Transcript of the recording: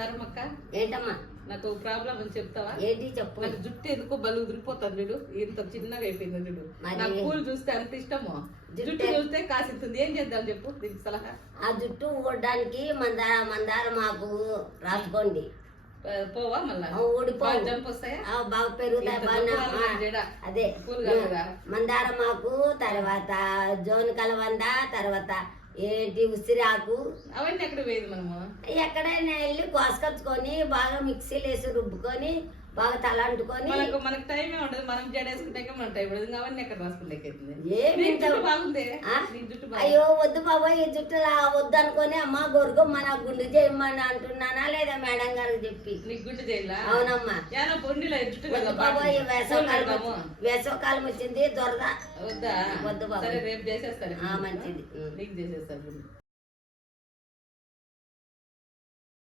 సరమక్క ఏంటమ్మా నాకు ప్రాబ్లం అని చెప్తావా? ఏంటి చెప్పు. నాకు జుట్టు ఎందుకో బలు ఉదిరిపోతుంది వీడు, ఇంత చిన్నగా అయిపోయింది వీడు. నాకు పూలు చూస్తే అంత ఇష్టము, జుట్టు చూస్తే కాసిస్తుంది. ఏం చేద్దాం చెప్పు దీనికి సలహా. ఆ జుట్టు ఊడడానికి మందార మాకు రాసుకోండి. పోవా మళ్ళా ఊడిపో జంప్ వస్తాయా? బాగా పెరుగుతాయి. అదే మందార మాకు, తర్వాత జోన్ కలవంద, తర్వాత ఏంటి ఉసిరాకు, అవన్నీ ఎక్కడ వేయదు మనము. ఎక్కడైనా వెళ్ళి కోసుకొచ్చుకొని బాగా మిక్సీలో వేసి రుబ్బుకొని బాగా తల అంటుకొని. మనకు టైమే ఉండదు, మనం జడేసుకుంటే మన టైం ఉండదు. అవన్నీ ఎక్కడ రాసుకుంటే బాగుంది. అయ్యో వద్దు బాబోయ్, ఈ జుట్టు వద్దు అనుకొని అమ్మ గొరుగమ్మ నాకు గుండు చేయమని అంటున్నానా లేదా మేడం గారికి చెప్పి. నీకు గుండు చేయాల? అవునమ్మా. బాబోయ్ వేసవకాలం వచ్చింది దొరద. వద్దా? వద్దు బాబు. రేపు చేసేస్తాను, మంచిది. నీకు చేసేస్తాను.